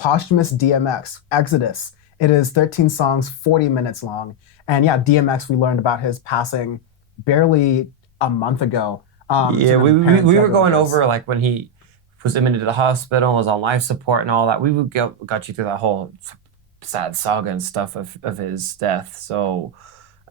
posthumous DMX, Exodus. It is 13 songs, 40 minutes long. And yeah, DMX, we learned about his passing barely a month ago. Yeah, we were going over like when he was admitted to the hospital, was on life support and all that. We got you through that whole sad saga and stuff of his death. So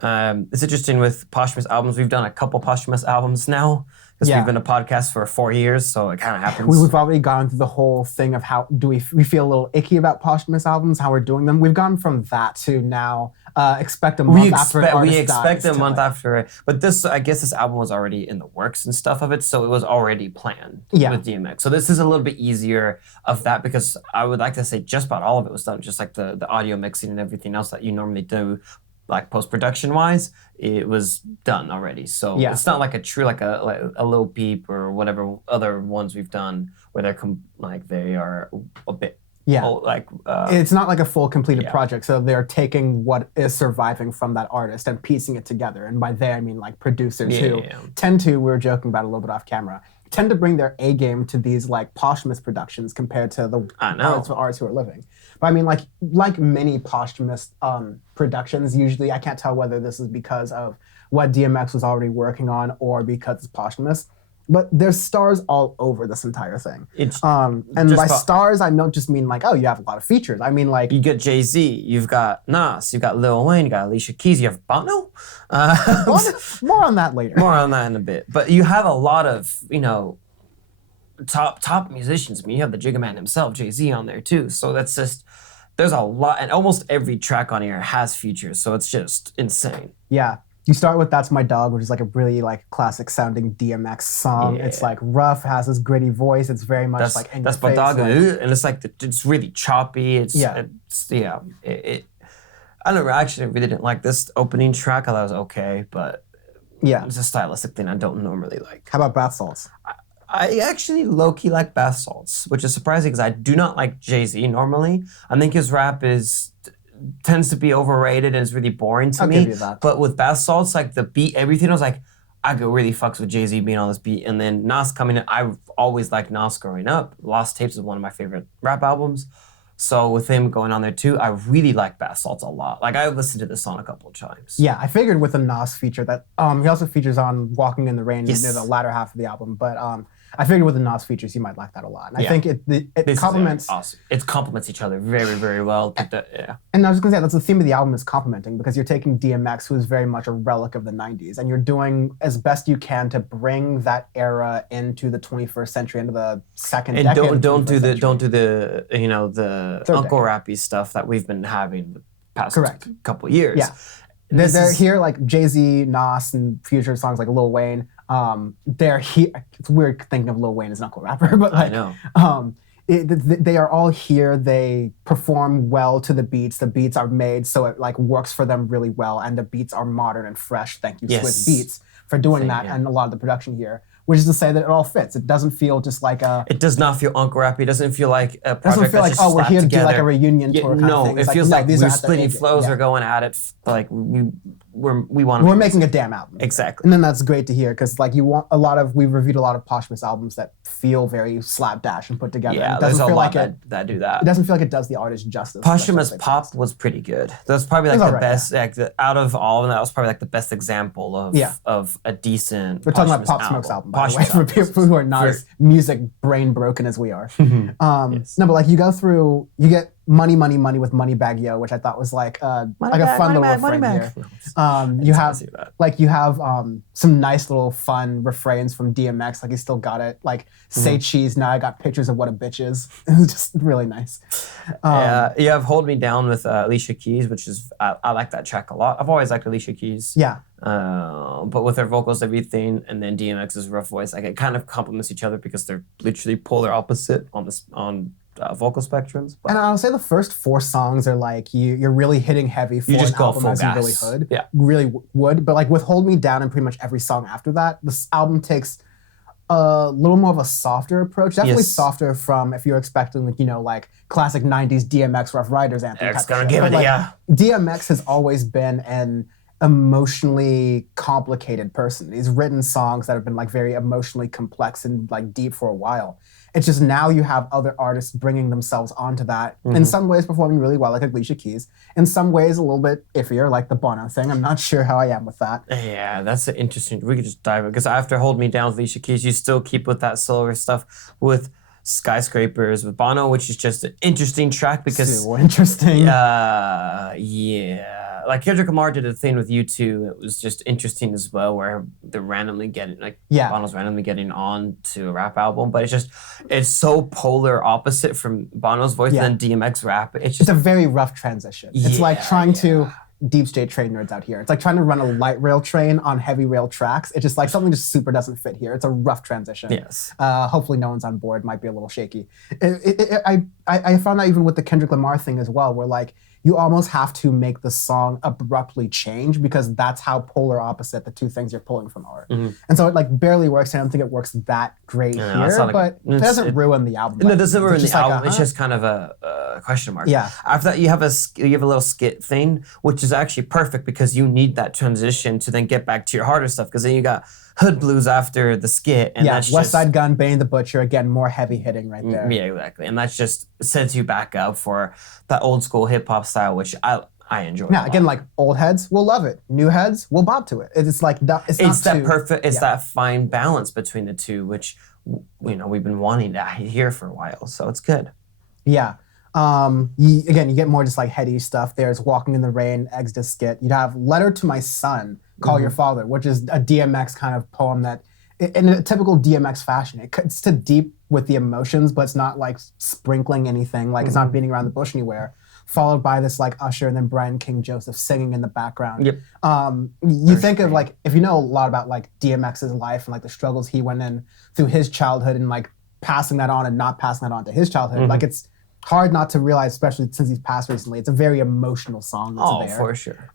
it's interesting with posthumous albums. We've done a couple posthumous albums now because we've been a podcast for 4 years, so it kind of happens. We've already gone through the whole thing of how do we feel a little icky about posthumous albums, how we're doing them. We've gone from that to now expect a month after an artist We expect dies a month after it. But this, I guess this album was already in the works and stuff of it, so it was already planned with DMX. So this is a little bit easier of that because I would like to say just about all of it was done, just like the audio mixing and everything else that you normally do. Like post-production wise, it was done already. So it's not like a true like a Lil Peep or whatever other ones we've done where they are a bit it's not like a full completed project. So they're taking what is surviving from that artist and piecing it together. And by they I mean like producers who tend to, we were joking about it a little bit off camera, tend to bring their A game to these like posthumous productions compared to the artists who are living. But I mean, like many posthumous productions, usually I can't tell whether this is because of what DMX was already working on or because it's posthumous, but there's stars all over this entire thing. And by stars, I don't just mean like, oh, you have a lot of features. I mean like... You get Jay-Z, you've got Nas, you've got Lil Wayne, you got Alicia Keys, you have Bono. More on that later. More on that in a bit. But you have a lot of, top musicians. I mean, you have the Jigga Man himself, Jay-Z, on there too. So that's just, there's a lot, and almost every track on here has features. So it's just insane. Yeah. You start with That's My Dog, which is like a really like classic sounding DMX song. Yeah. It's like rough, has this gritty voice. It's very much like in That's your My Dog, face, and it's like it's really choppy. I don't know. Actually, I really didn't like this opening track. I thought it was okay, but it's a stylistic thing I don't normally like. How about Bath Salts? I actually low-key like Bath Salts, which is surprising because I do not like Jay-Z normally. I think his rap tends to be overrated and is really boring to me. I'll give you that. But with Bath Salts, like the beat, everything, I was like, I could really fucks with Jay-Z being on this beat. And then Nas coming in, I've always liked Nas growing up. Lost Tapes is one of my favorite rap albums. So with him going on there too, I really like Bath Salts a lot. Like I've listened to this song a couple of times. Yeah, I figured with a Nas feature that he also features on Walking in the Rain near the latter half of the album. But I figured with the Nas features, you might like that a lot. And I think it complements... Awesome. It complements each other very, very well. And I was going to say, that's the theme of the album is complementing, because you're taking DMX, who is very much a relic of the 90s, and you're doing as best you can to bring that era into the 21st century, into the second decade. And don't do the Uncle Rappy stuff that we've been having the past couple of years. Yeah. They're here, like Jay-Z, Nas, and future songs like Lil Wayne. They're here. It's weird thinking of Lil Wayne as an Uncle Rapper, but like, I know. They are all here. They perform well to the beats. The beats are made so it like works for them really well, and the beats are modern and fresh. Thank you, Swizz Beats, for doing that, and a lot of the production here. Which is to say that it all fits. It doesn't feel just like a... It does not feel Uncle Rappy. It doesn't feel like a project doesn't feel like, oh, we're here to do like a reunion tour kind of thing. It feels like we're splitting flows, we're going at it, like we want to... We're making a damn album. Exactly. And then that's great to hear, because like we've reviewed a lot of posthumous albums that feel very slapdash and put together. Yeah, it doesn't there's a feel lot like that do that. It doesn't feel like it does the artist justice. Posthumous Pop was pretty good. That's probably like the best, out of all of them, that was probably like the best example of a decent... We're talking about Pop Smoke's album, by the way, for people who are not as music brain broken as we are. No, but like you get Money, Money, Money with Moneybagg Yo, which I thought was like a fun little refrain here. You have some nice little fun refrains from DMX, like he still got it. Like Say Cheese, Now I Got Pictures of What a Bitch Is. It's just really nice. You have Hold Me Down with Alicia Keys, which is, I like that track a lot. I've always liked Alicia Keys. Yeah. But with her vocals, everything, and then DMX's rough voice, like it kind of complements each other because they're literally polar opposite on vocal spectrums. But. And I'll say the first 4 songs are like you're really hitting heavy for an album as you really would. But like with Hold Me Down and pretty much every song after that, this album takes a little more of a softer approach. Definitely softer from if you're expecting like classic 90s DMX Rough Riders anthem. DMX has always been an emotionally complicated person. He's written songs that have been like very emotionally complex and like deep for a while. It's just now you have other artists bringing themselves onto that. In some ways performing really well, like Alicia Keys. In some ways a little bit iffier, like the Bono thing. I'm not sure how I am with that. Yeah, that's an interesting. We could just dive in because after Hold Me Down with Alicia Keys, you still keep with that silver stuff with Skyscrapers with Bono, which is just an interesting track because so interesting. Yeah, like Kendrick Lamar did a thing with U2. It was just interesting as well, where they're randomly getting Bono's randomly getting on to a rap album, but it's so polar opposite from Bono's voice and then DMX rap. It's a very rough transition. It's like trying to deep state train nerds out here. It's like trying to run a light rail train on heavy rail tracks. It's just like something just super doesn't fit here. It's a rough transition. Yes. Hopefully no one's on board. Might be a little shaky. I found that even with the Kendrick Lamar thing as well, where like you almost have to make the song abruptly change because that's how polar opposite the two things you're pulling from are. And so it like barely works. I don't think it works that great here, but it doesn't ruin the album. No, it doesn't ruin the album. It's just kind of a question mark. Yeah. After that, you have a little skit thing, which is actually perfect because you need that transition to then get back to your harder stuff. Because then you got Hood Blues after the skit, and that's West Side Gun, Benny the Butcher, again more heavy hitting right there. Yeah, exactly, and that's just sets you back up for that old school hip hop style, which I enjoy. Yeah, again, like old heads will love it, new heads will bob to it. It's like it's that perfect. It's that fine balance between the two, which we've been wanting to hear for a while, so it's good. Yeah. You get more just like heady stuff. There's Walking in the Rain, Exodus skit. You'd have Letter to My Son, Call Your Father, which is a DMX kind of poem that, in a typical DMX fashion, it's too deep with the emotions, but it's not like sprinkling anything, like it's not beating around the bush anywhere. Followed by this like Usher and then Brian King Joseph singing in the background. Yep. You think of like, if you know a lot about like DMX's life and like the struggles he went in through his childhood and like passing that on and not passing that on to his childhood, like it's hard not to realize, especially since he's passed recently, it's a very emotional song that's there. For sure.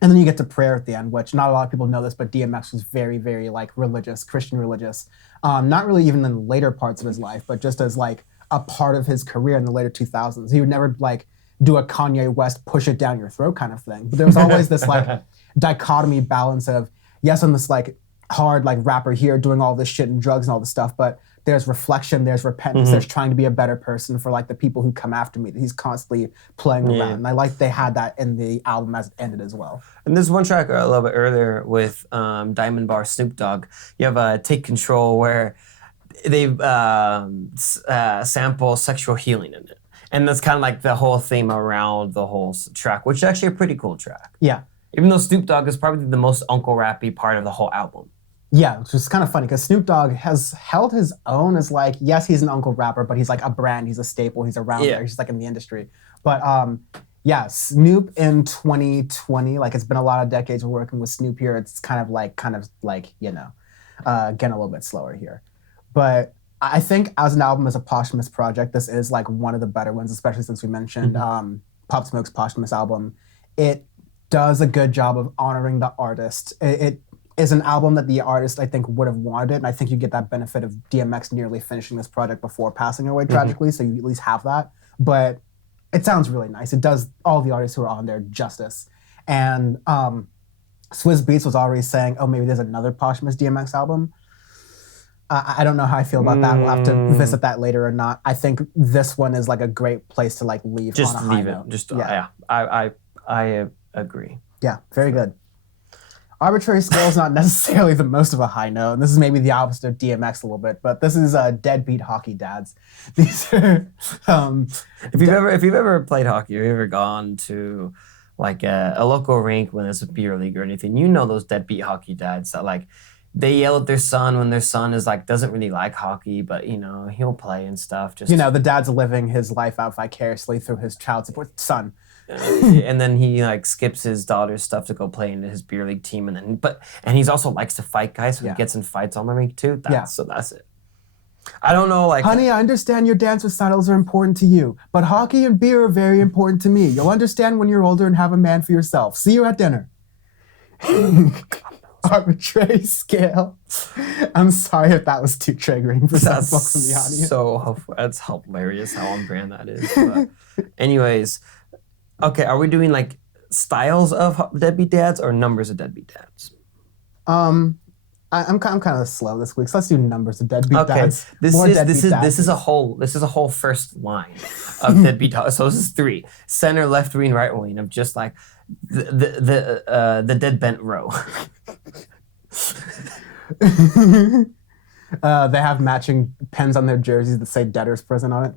And then you get to Prayer at the end, which not a lot of people know this, but DMX was very, very like religious, Christian religious. Not really even in the later parts of his life, but just as like a part of his career in the later 2000s. He would never like do a Kanye West push it down your throat kind of thing. But there was always this like dichotomy balance of, yes, I'm this like hard like rapper here doing all this shit and drugs and all this stuff, but there's reflection, there's repentance, there's trying to be a better person for like the people who come after me that he's constantly playing around. And I like they had that in the album as it ended as well. And there's one track a little bit earlier with Diamond Bar Snoop Dogg. You have Take Control where they sample sexual healing in it. And that's kind of like the whole theme around the whole track, which is actually a pretty cool track. Yeah. Even though Snoop Dogg is probably the most Uncle Rappy part of the whole album. Yeah, which is kind of funny because Snoop Dogg has held his own as like, yes, he's an Uncle rapper, but he's like a brand, he's a staple, he's around there, he's like in the industry. But Snoop in 2020, like it's been a lot of decades of working with Snoop here. It's kind of like, getting a little bit slower here. But I think as an album, as a posthumous project, this is like one of the better ones, especially since we mentioned Pop Smoke's posthumous album. It does a good job of honoring the artist. It is an album that the artist, I think, would have wanted it, and I think you get that benefit of DMX nearly finishing this project before passing away tragically, so you at least have that. But it sounds really nice. It does all the artists who are on there justice. And Swizz Beatz was already saying, oh, maybe there's another posthumous DMX album. I don't know how I feel about that. We'll have to visit that later or not. I think this one is like a great place to like leave just on a high leave note. It. Just I agree. Yeah, very good. Arbitrary Scale is not necessarily the most of a high note, and this is maybe the opposite of DMX a little bit, but this is Deadbeat Hockey Dads. These are if you've ever played hockey or you've ever gone to like a local rink when it's a beer league or anything, you know those deadbeat hockey dads that like they yell at their son when their son is like doesn't really like hockey, but he'll play and stuff. Just the dad's living his life out vicariously through his child support son. And then he like skips his daughter's stuff to go play into his beer league team, and he's also likes to fight guys, so he gets in fights on the rink too. So that's it. I don't know, like honey, I understand your dance recitals are important to you, but hockey and beer are very important to me. You'll understand when you're older and have a man for yourself. See you at dinner. Arbitrary Scale. I'm sorry if that was too triggering for some folks in the audience. So that's hilarious how on brand that is. But anyways. Okay, are we doing like styles of deadbeat dads or numbers of deadbeat dads? I'm kind of slow this week, so let's do numbers of deadbeat dads. This is a whole first line of deadbeat dads. So this is 3: center, left wing, right wing, of just like the dead bent row. They have matching pens on their jerseys that say debtor's prison on it.